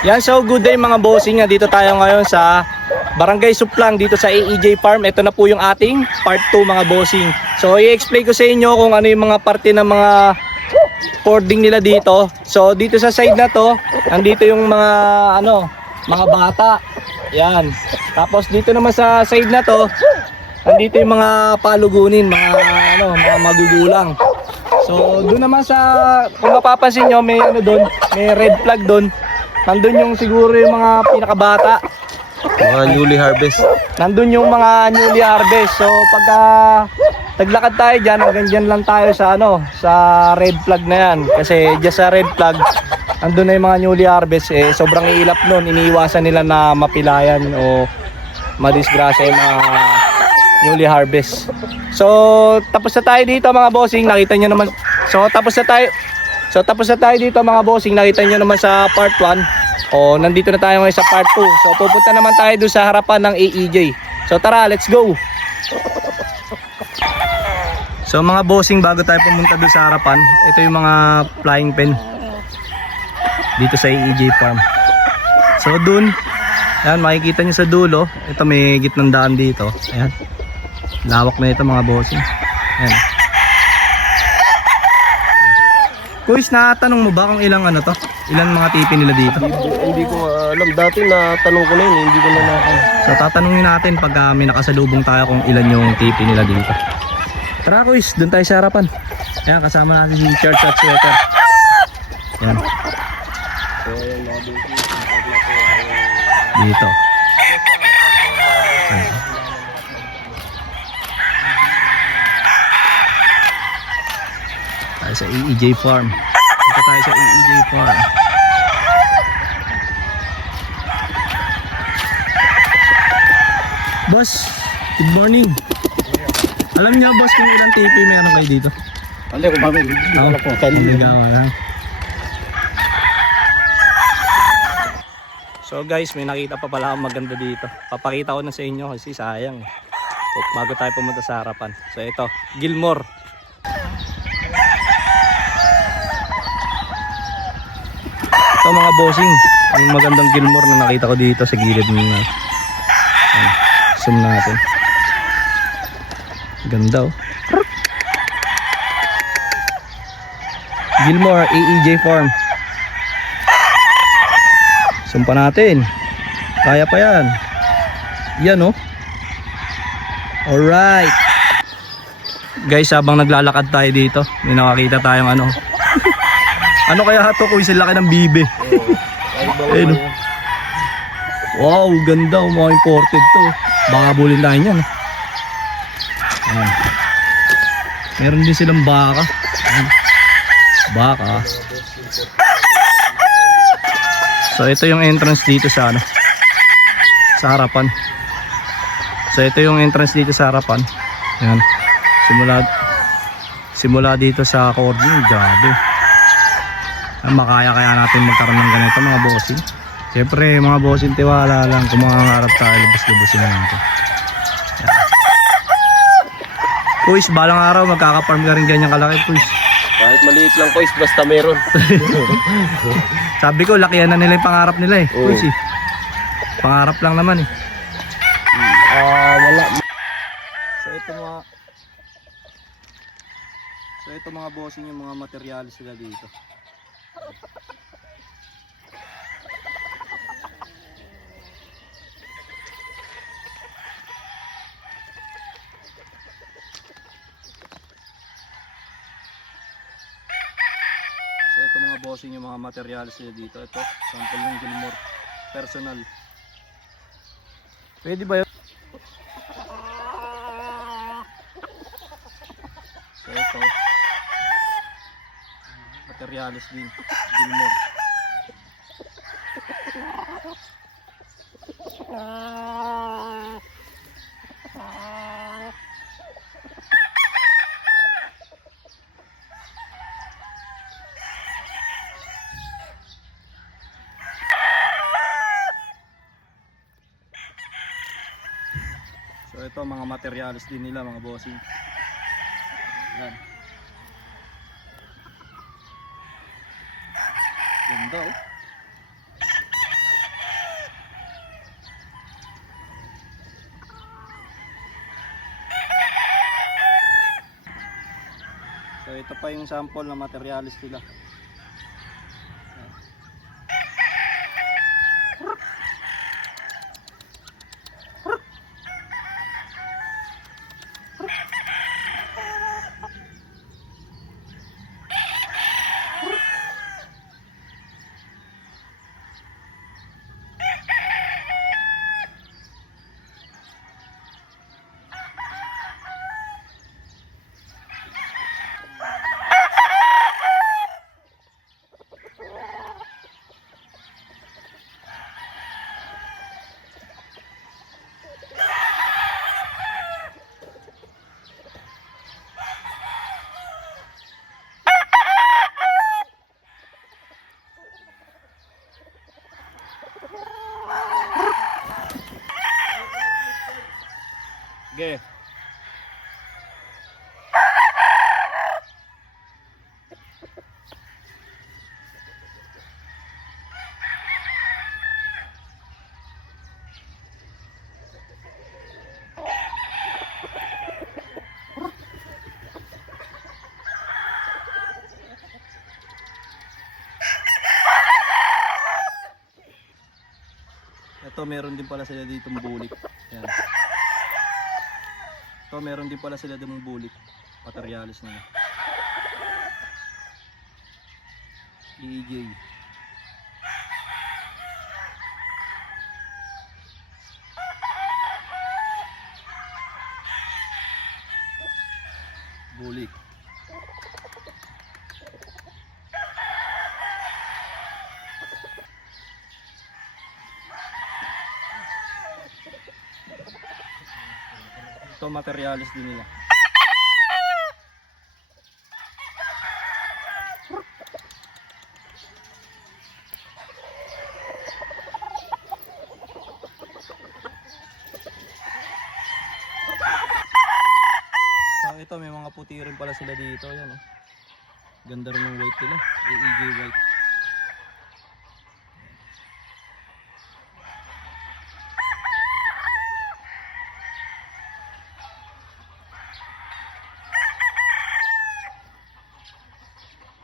Yan, so good day mga bossing. Dito tayo ngayon sa Barangay Suplang dito sa AEJ Farm. Ito na po yung ating part 2 mga bossing. So i-explain ko sa inyo kung ano yung mga parte ng mga cording nila dito. So dito sa side na to, andito yung mga mga bata. Yan. Tapos dito naman sa side na to, andito yung mga palugunin, mga magugulang. So doon naman sa, kung mapapansin nyo, may doon, may red flag doon. Nandun yung siguro yung mga pinakabata. Mga newly harvest. Nandun yung mga newly harvest. So pagka naglakad tayo dyan, hanggang dyan lang tayo sa sa red flag na yan. Kasi dyan sa red flag, nandun na yung mga newly harvest. Sobrang iilap nun. Iniiwasan nila na mapilayan o madisgrasya yung mga newly harvest. So tapos na tayo dito mga bossing. Nakita nyo naman. So tapos na tayo dito mga bossing. Nakita nyo naman sa part 1. Nandito na tayo ngayon sa part 2. So pupunta naman tayo doon sa harapan ng AEJ. So tara, let's go. So mga bossing, bago tayo pumunta doon sa harapan, ito yung mga flying pen dito sa AEJ Farm. So doon, ayan, makikita nyo sa dulo. Ito may gitnang daan dito. Ayan, lawak na ito mga bossing. Ayan. Kuis, natanong mo ba kung ilang to? Ilan mga tipi nila dito? Hindi ko alam. Dati na tanong ko na yun, hindi ko na nakakala. So tatanungin natin pag may nakasalubong tayo kung ilan yung tipi nila dito. Tara Kuis, doon tayo sa harapan. Ayan, kasama natin yung shirt at sweater. Ayan. Dito. Ayan. Tayo sa AEJ Farm. Dito tayo sa AEJ Farm. Boss, good morning. Alam niyo boss kung ilang TP meron kayo dito? Hindi ko ba? Hindi ko alam po. So guys, may nakita pa pala akong maganda dito. Papakita ko na sa inyo kasi sayang. Bago tayo pumunta sa harapan. So ito, Gilmore. Ito mga bossing, yung magandang Gilmore na nakita ko dito sa gilid ng zoom natin. Ganda oh. Gilmore AEJ Farm. Zoom pa natin. Kaya pa yan. Yan oh. Alright. Guys, habang naglalakad tayo dito, may nakakita tayong ano kaya ito kung isa laki ng bibe? Ayun. Wow, ganda oh, mga imported to. Baka bulin tayo niyan. Ayan. Meron din silang baka. Ayan. Baka. So ito yung entrance dito sa sa harapan. So ito yung entrance dito sa harapan. Ayan. Simula dito sa cording, grabe. Makaya natin magkaroon ng ganito mga bossing. Siyempre mga bossing, tiwala lang. Kung mangangarap tayo, lubos-lubosin natin. Kuis, balang araw magkaka-farm ka rin ganyan kalaki Kuis. Kahit maliit lang Kuis, basta meron. Sabi ko, lakihan na nila yung pangarap nila Kuis pangarap lang naman Wala. So ito mga bossing, yung mga materials sila dito. So ito mga bossing, yung mga materials nila dito. Ito, sample ng Gilmore personal. Pwede ba yun? So ito, materials din Gilmore. So ito mga materials din nila mga bossing. Yan. Ganda oh. Ito pa yung sample na materialis nila. Okay. Ito meron din pala sila ditong bulik. Ayan. Ito meron din pala sila ditong bulik. Materialis nila. EJ. Bulik. Ito materialis din nila. So ito may mga puti rin pala sila dito. Ayan, oh. Ganda rin ng white nila. AEJ white.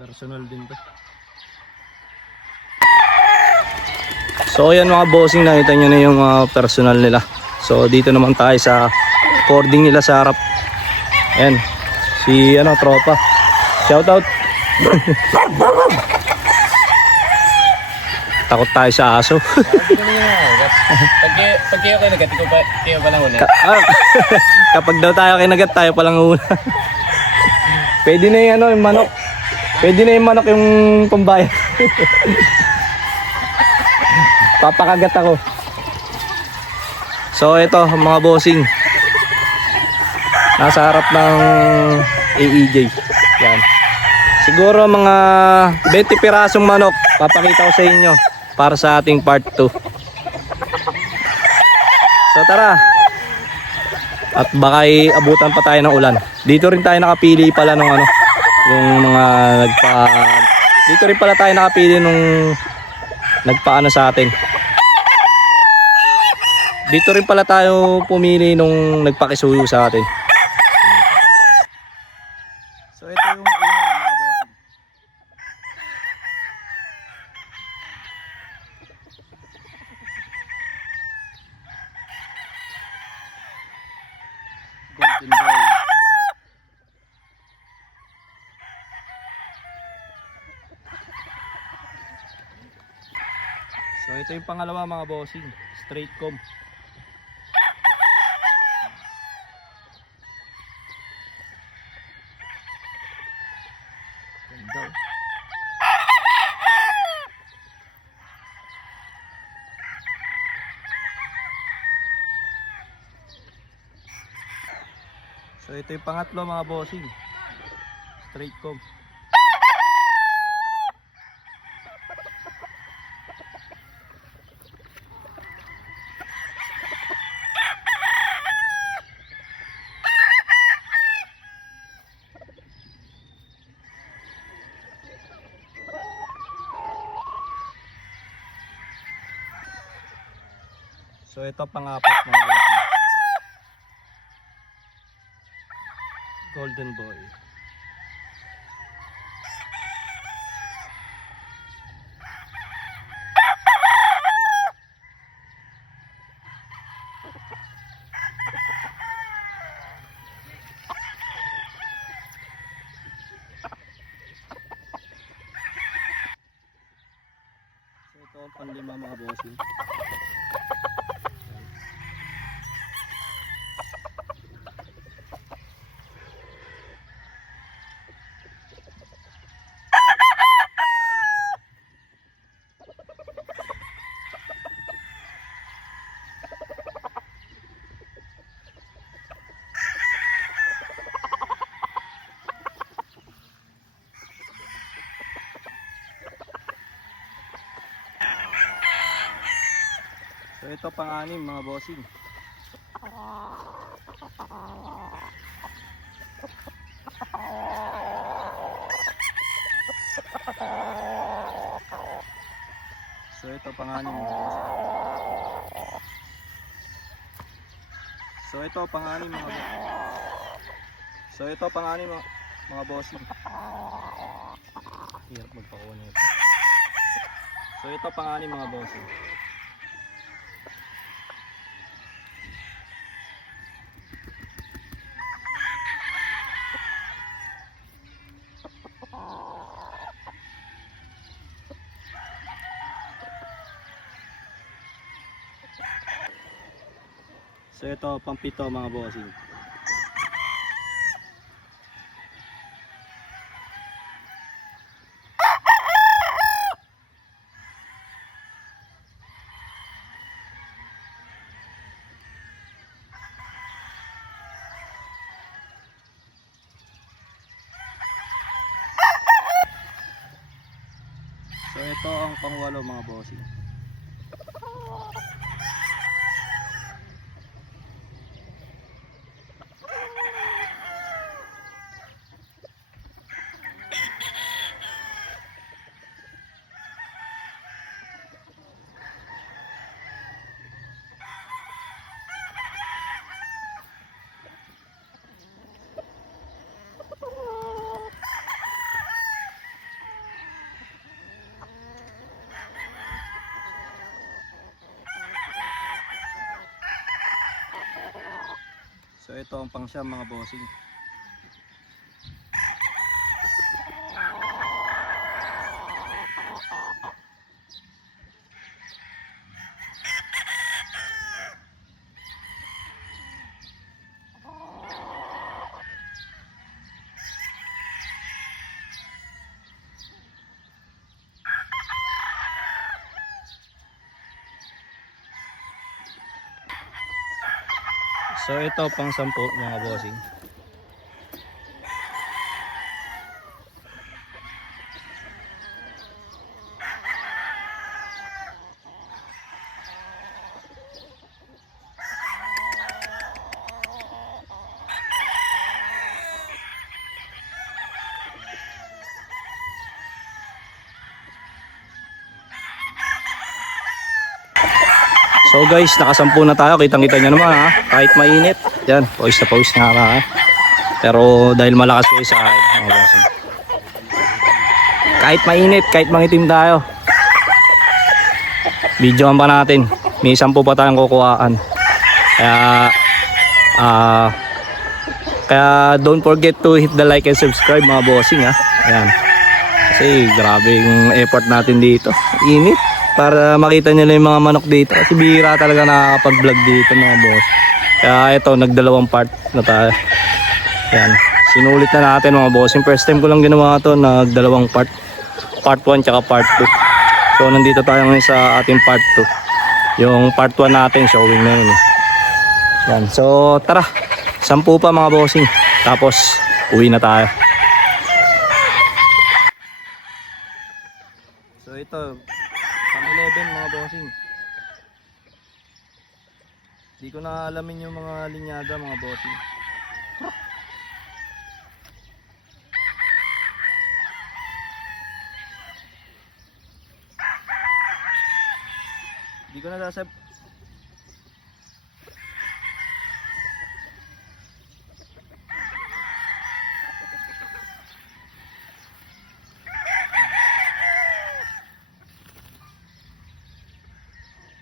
Personal din to. So ayan mga bossing, nakita nyo na yung personal nila. So dito naman tayo sa cording nila sa harap. Ayan, si tropa. Shout out. Takot tayo sa aso. Pag kayo kayo nagat, kayo pa lang una. Kapag daw tayo kinagat, tayo palang una. Pwede na yung manok. Pwede na yung manok yung pambayan. Papakagat ako. So ito mga bossing, nasa harap ng AEJ. Yan. Siguro mga 20 pirasong manok papakita ko sa inyo para sa ating part 2. So tara. At baka abutan pa tayo ng ulan. Dito rin tayo nakapili pala ng yung mga dito rin pala tayo nakapili nung nagpaano sa atin. Dito rin pala tayo pumili nung nagpakisuyo sa atin. So ito yung una mga bossing. Golden boy. So ito yung pangalawa mga bossing, straight comb. Ganda. So ito yung pangatlo mga bossing, straight comb. So ito pang-apat mga bossing, golden boy. ito ang panlima mga bossing. So ito pang-anim mga bossing. So ito pang-anim mga bossing. So ito pang-anim mga bossing. So ito pang-anim mga bossing. Hirap magpakuha nito. So ito pang-anim mga bossing. So ito pang-pito mga bossing. So ito ang pang-walo mga bossing. So ito ang pang-siyam mga bossing. So ito pang-10 mga bossing. So guys, nakasampu na tayo. Kitang-kita nyo naman ha. Kahit mainit. Yan, pawis na nga ha. Pero dahil malakas kayo sa akin. Kahit mainit, kahit mangitim tayo. Videoan pa natin. May 10 pa tayong kukuhaan. Kaya don't forget to hit the like and subscribe mga bossing ha. Ayan. Kasi grabe yung effort natin dito. Init. Para makita nyo lang yung mga manok dito. Kasi bihira talaga nakakapag-vlog dito mga boss. Kaya ito, nagdalawang part na tayo. Yan. Sinulit na natin mga boss. Yung first time ko lang ginawa ito, nagdalawang part. Part 1 tsaka part 2. So nandito tayo ngayon sa ating part 2. Yung part 1 natin, showing na yun. Yan. So tara, 10 pa mga bossing. Tapos uwi na tayo. So ito, pang 11 mga bossing. Di ko na alamin yung mga linyada mga bossing. Di ko na sasab.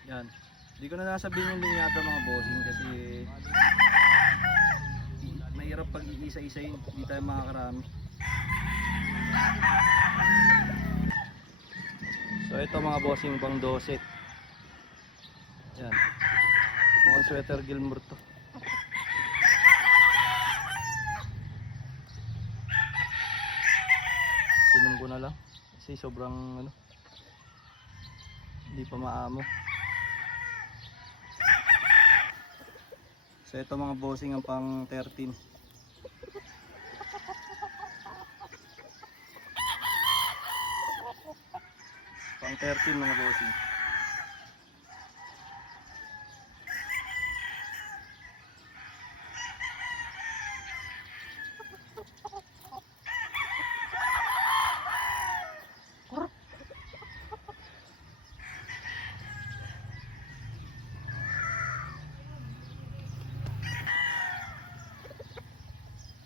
Yan. Hindi ko na nasabihin yung linyada mga bossing kasi mahirap pag iisa-isain, hindi tayo makakarami. So ito mga bossing, pang 12. Yan. Mukhang sweater Gilmore to. Sinom ko na lang kasi sobrang ano, hindi pa maamo. So ito mga bossing ang pang 13. Pang 13 mga bossing.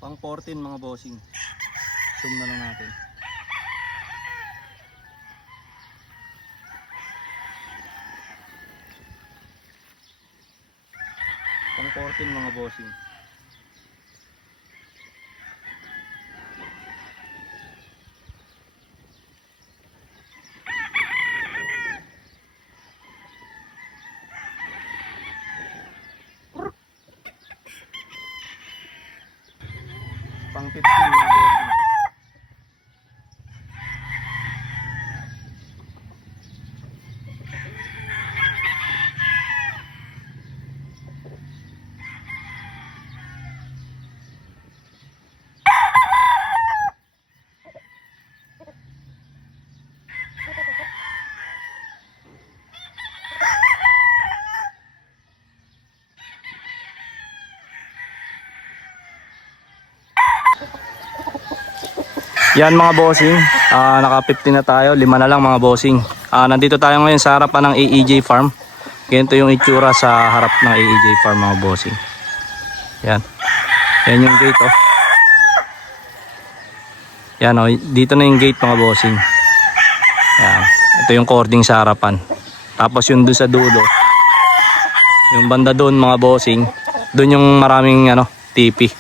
Pang 14 mga bossing. Zoom na lang natin. Pang 14 mga bossing. Pang 15 mga bossing. Yan mga bossing, naka 15 na tayo, 5 na lang mga bossing. Nandito tayo ngayon sa harapan ng AEJ Farm. Ganito yung itsura sa harap ng AEJ Farm mga bossing. Yan. Yan yung gate oh. Yan oh, dito na yung gate mga bossing. Yan. Ito yung cording sa harapan. Tapos yung doon sa dulo. Yung banda doon mga bossing, doon yung maraming ano, tipi.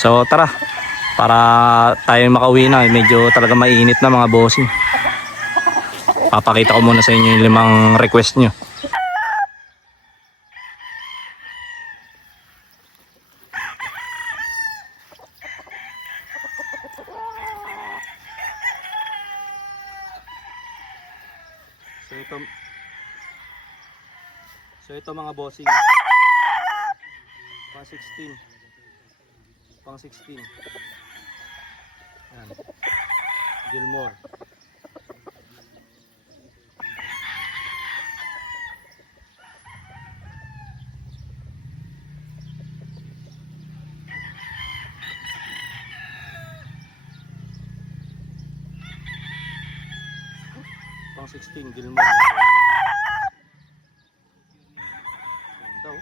So tara, para tayo makauwi na, medyo talaga mainit na mga bossing. Papakita ko muna sa inyo yung 5 request nyo. So ito mga bossing, pang 16. Pang 16. Yan. Gilmore. Pang 16 Gilmore. Ganda oh.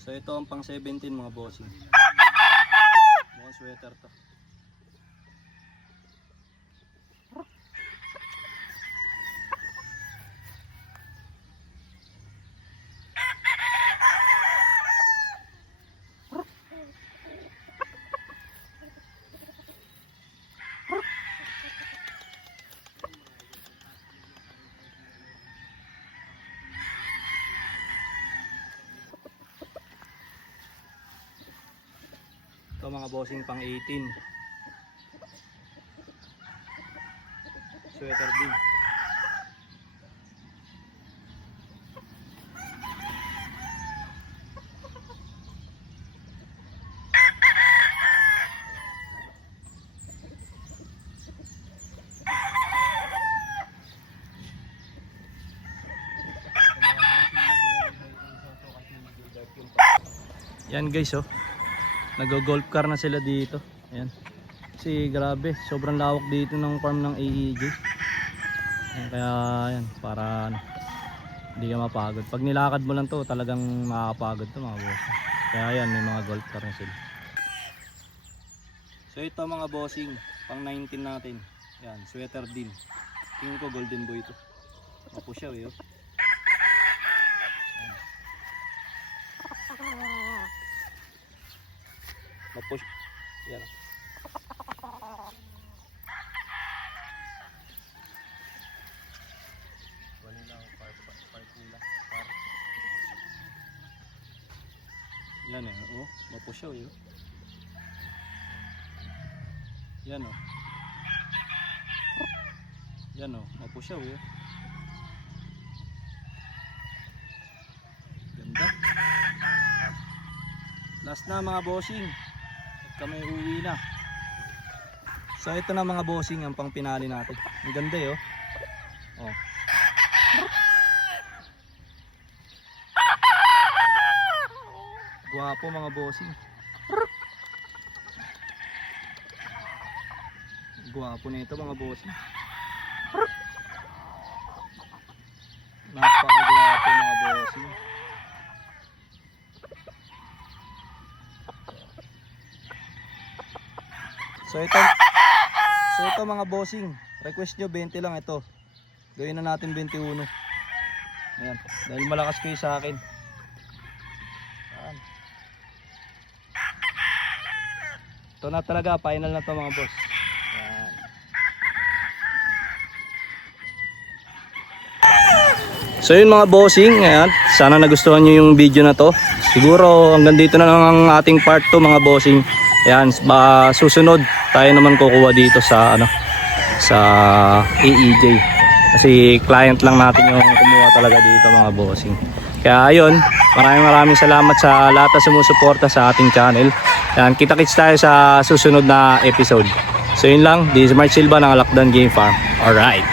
So ito ang pang 17 mga bossing. Mukhang sweater to. Ito mga bossing pang 18. Sweater din. Yan guys oh. Nag-golf car na sila dito. Ayan. Kasi grabe, sobrang lawak dito ng farm ng AEJ. Ayan, kaya yan, para ano, hindi ka mapagod. Pag nilakad mo lang to, talagang makakapagod to mga boss. Kaya yan, may mga golf car na sila. So ito mga bossing, pang 19 natin. Yan, sweater din. Tingin ko golden boy to. Mapusyaw eh oh. Mapush. Yan. Yan eh, oh, mapusyaw yun. Yan oh. Yan oh, mapusyaw yun. Ganda. Last na mga bossing. At kami uwi na. So ito na mga bossing ang pang pinali natin. Ang ganda eh oh. Oh. Guwapo mga bossing. Guwapo na ito mga bossing. Napakagwapo mga bossing. So ito mga bossing, request nyo 20 lang ito. Gawin na natin 21. Ayan, dahil malakas kayo sa akin. Ayan. Ito na talaga, final na to mga boss. Ayan. So yun mga bossing, ayan, sana nagustuhan nyo yung video na to. Siguro hanggang dito na lang ang ating part 2 mga bossing. Ayan, susunod tayo naman kukuha dito sa sa AEJ. Kasi client lang natin yung kumuha talaga dito mga bossing. Kaya ayun, maraming salamat sa lahat na sumusuporta sa ating channel. Ayan, kita-kits tayo sa susunod na episode. So yun lang, this is Mark Silva ng Alakdan Game Farm. Alright.